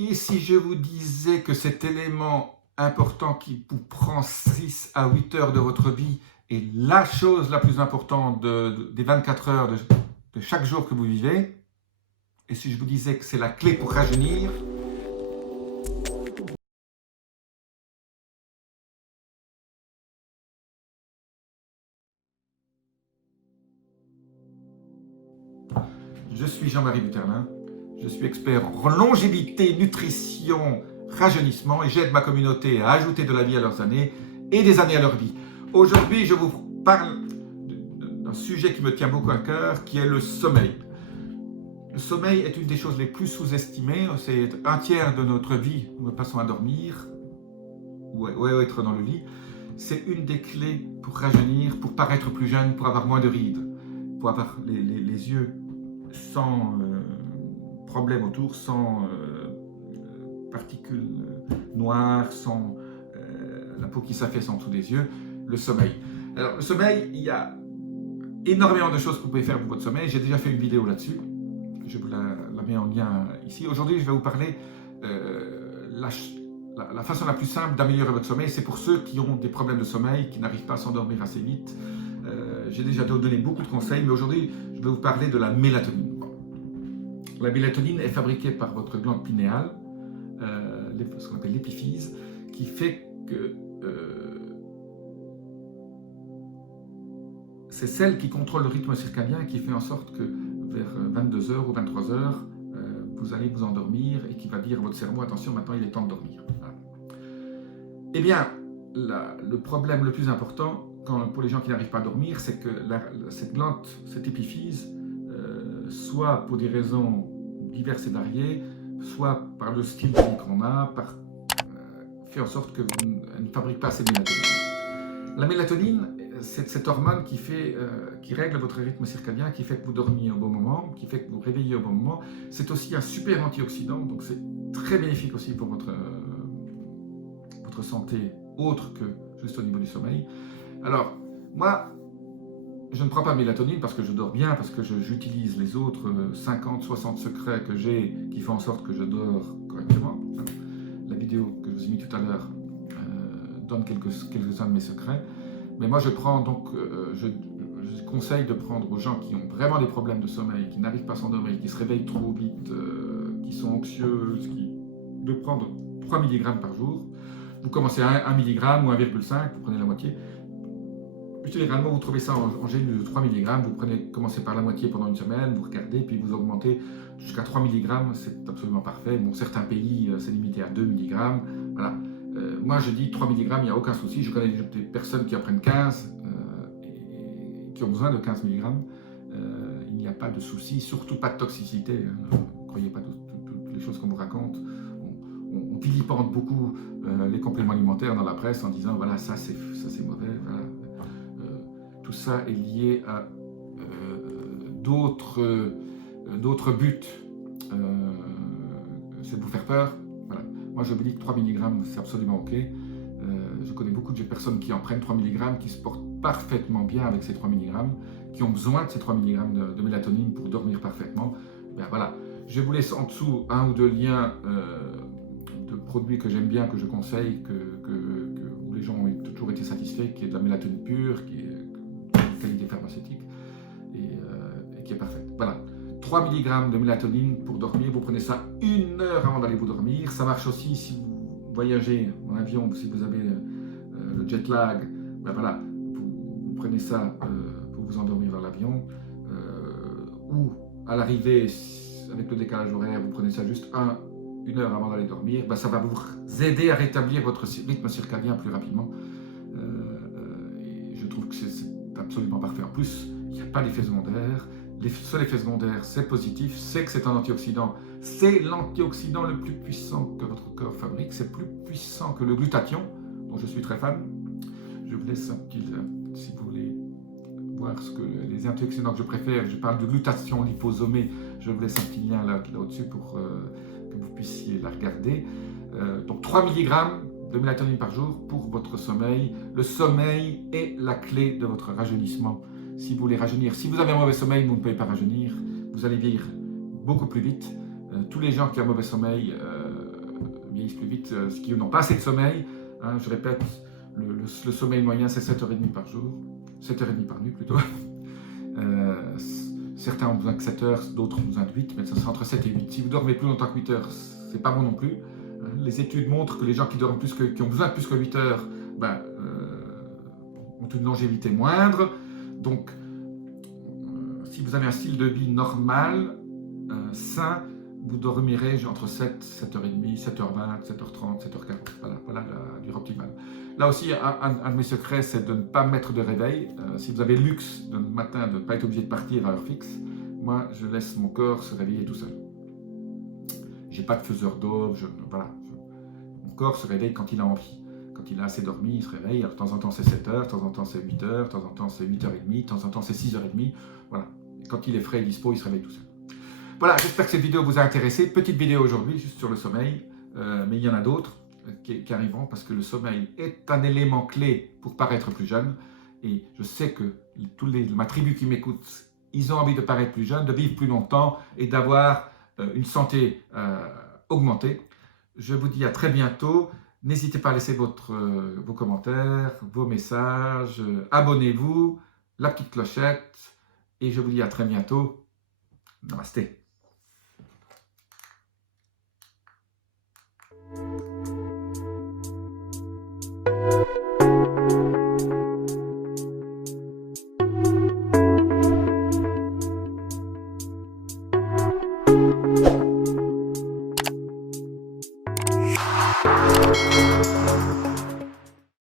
Et si je vous disais que cet élément important qui vous prend 6 à 8 heures de votre vie est la chose la plus importante des 24 heures de chaque jour que vous vivez, et si je vous disais que c'est la clé pour rajeunir, je suis Jean-Marie Buterlin, je suis expert en longévité, nutrition, rajeunissement et j'aide ma communauté à ajouter de la vie à leurs années et des années à leur vie. Aujourd'hui, je vous parle d'un sujet qui me tient beaucoup à cœur, qui est le sommeil. Le sommeil est une des choses les plus sous-estimées, c'est un tiers de notre vie, nous passons à dormir ou à être dans le lit. C'est une des clés pour rajeunir, pour paraître plus jeune, pour avoir moins de rides, pour avoir les yeux sans problème autour, sans particules noires, sans la peau qui s'affaisse en dessous des yeux, le sommeil. Alors le sommeil, il y a énormément de choses que vous pouvez faire pour votre sommeil, j'ai déjà fait une vidéo là-dessus, je vous la mets en lien ici. Aujourd'hui je vais vous parler la façon la plus simple d'améliorer votre sommeil, c'est pour ceux qui ont des problèmes de sommeil, qui n'arrivent pas à s'endormir assez vite. J'ai déjà donné beaucoup de conseils, mais aujourd'hui je vais vous parler de la mélatonine. La mélatonine est fabriquée par votre glande pinéale, ce qu'on appelle l'épiphyse, qui fait que c'est celle qui contrôle le rythme circadien, qui fait en sorte que vers 22h ou 23h, vous allez vous endormir et qui va dire à votre cerveau, attention, maintenant il est temps de dormir. Voilà. Eh bien, le problème le plus important pour les gens qui n'arrivent pas à dormir, c'est que cette glande, cette épiphyse, soit pour des raisons diverses et variées, soit par le style de vie qu'on a, fait en sorte qu'elle ne fabrique pas assez de mélatonine. La mélatonine, c'est cette hormone qui règle votre rythme circadien, qui fait que vous dormiez au bon moment, qui fait que vous réveillez au bon moment. C'est aussi un super antioxydant, donc c'est très bénéfique aussi pour votre santé, autre que juste au niveau du sommeil. Alors, moi, je ne prends pas de mélatonine parce que je dors bien, parce que j'utilise les autres 50, 60 secrets que j'ai qui font en sorte que je dors correctement. La vidéo que je vous ai mis tout à l'heure donne quelques-uns de mes secrets. Mais moi, je prends donc, je conseille de prendre aux gens qui ont vraiment des problèmes de sommeil, qui n'arrivent pas à s'endormir, qui se réveillent trop vite, qui sont anxieuses, de prendre 3 mg par jour. Vous commencez à 1 mg ou 1,5, vous prenez la moitié. Généralement, vous trouvez ça en gélule de 3 mg, vous commencez par la moitié pendant une semaine, vous regardez, puis vous augmentez jusqu'à 3 mg, c'est absolument parfait. Bon, certains pays, c'est limité à 2 mg. Voilà. Moi, je dis 3 mg, il n'y a aucun souci. Je connais des personnes qui en prennent 15 et qui ont besoin de 15 mg. Il n'y a pas de souci, surtout pas de toxicité. Ne croyez pas toutes les choses qu'on vous raconte. On vilipende beaucoup les compléments alimentaires dans la presse en disant voilà, ça c'est mauvais. Voilà. Tout ça est lié à d'autres buts. C'est de vous faire peur. Voilà. Moi, je vous dis que 3 mg, c'est absolument OK. Je connais beaucoup de personnes qui en prennent 3 mg, qui se portent parfaitement bien avec ces 3 mg, qui ont besoin de ces 3 mg de mélatonine pour dormir parfaitement. Ben, voilà. Je vous laisse en dessous un ou deux liens de produits que j'aime bien, que je conseille, où les gens ont toujours été satisfaits, qui est de la mélatonine pure, qui est de qualité pharmaceutique et qui est parfaite. Voilà. 3 mg de mélatonine pour dormir, vous prenez ça 1 heure avant d'aller vous dormir. Ça marche aussi si vous voyagez en avion, si vous avez le jet lag, ben voilà, vous prenez ça pour vous endormir dans l'avion, ou à l'arrivée, avec le décalage horaire, vous prenez ça juste 1 heure avant d'aller dormir, ben ça va vous aider à rétablir votre rythme circadien plus rapidement. Et je trouve que c'est absolument parfait. En plus, il n'y a pas d'effet secondaire. Les seuls effets secondaires, c'est positif, c'est que c'est un antioxydant. C'est l'antioxydant le plus puissant que votre corps fabrique. C'est plus puissant que le glutathion, dont je suis très fan. Je vous laisse un petit, si vous voulez voir les antioxydants que je préfère. Je parle de glutathion liposomée. Je vous laisse un petit lien là au-dessus pour que vous puissiez la regarder. Donc 3 mg de mélatonine par jour pour votre sommeil. Le sommeil est la clé de votre rajeunissement. Si vous voulez rajeunir, si vous avez un mauvais sommeil, vous ne pouvez pas rajeunir. Vous allez vieillir beaucoup plus vite. Tous les gens qui ont un mauvais sommeil vieillissent plus vite, ceux qui n'ont pas assez de sommeil. Hein, je répète, le sommeil moyen, c'est 7h30 par jour, 7h30 par nuit plutôt. Certains ont besoin de 7 heures, d'autres ont besoin de 8, mais ça sera entre 7 et 8. Si vous dormez plus longtemps que 8 heures, c'est pas bon non plus. Les études montrent que les gens qui dorment qui ont besoin de plus que 8 heures, ont une longévité moindre. Donc, si vous avez un style de vie normal, sain, vous dormirez entre 7, 7h30, 7h20, 7h30, 7h40. Voilà la durée optimale. Là aussi, un de mes secrets, c'est de ne pas mettre de réveil. Si vous avez le luxe le matin de ne pas être obligé de partir à heure fixe, moi, je laisse mon corps se réveiller tout seul. Je n'ai pas de faiseur d'eau, mon corps se réveille quand il a envie. Quand il a assez dormi, il se réveille. Alors, de temps en temps, c'est 7h, de temps en temps, c'est 8h, de temps en temps, c'est 8h30, de temps en temps, c'est 6h30. Voilà. Et quand il est frais et dispo, il se réveille tout seul. Voilà, j'espère que cette vidéo vous a intéressé. Petite vidéo aujourd'hui, juste sur le sommeil, mais il y en a d'autres qui arriveront parce que le sommeil est un élément clé pour paraître plus jeune. Et je sais que ma tribu qui m'écoute, ils ont envie de paraître plus jeune, de vivre plus longtemps et d'avoir une santé augmentée. Je vous dis à très bientôt. N'hésitez pas à laisser vos commentaires, vos messages, abonnez-vous, la petite clochette. Et je vous dis à très bientôt. Namasté.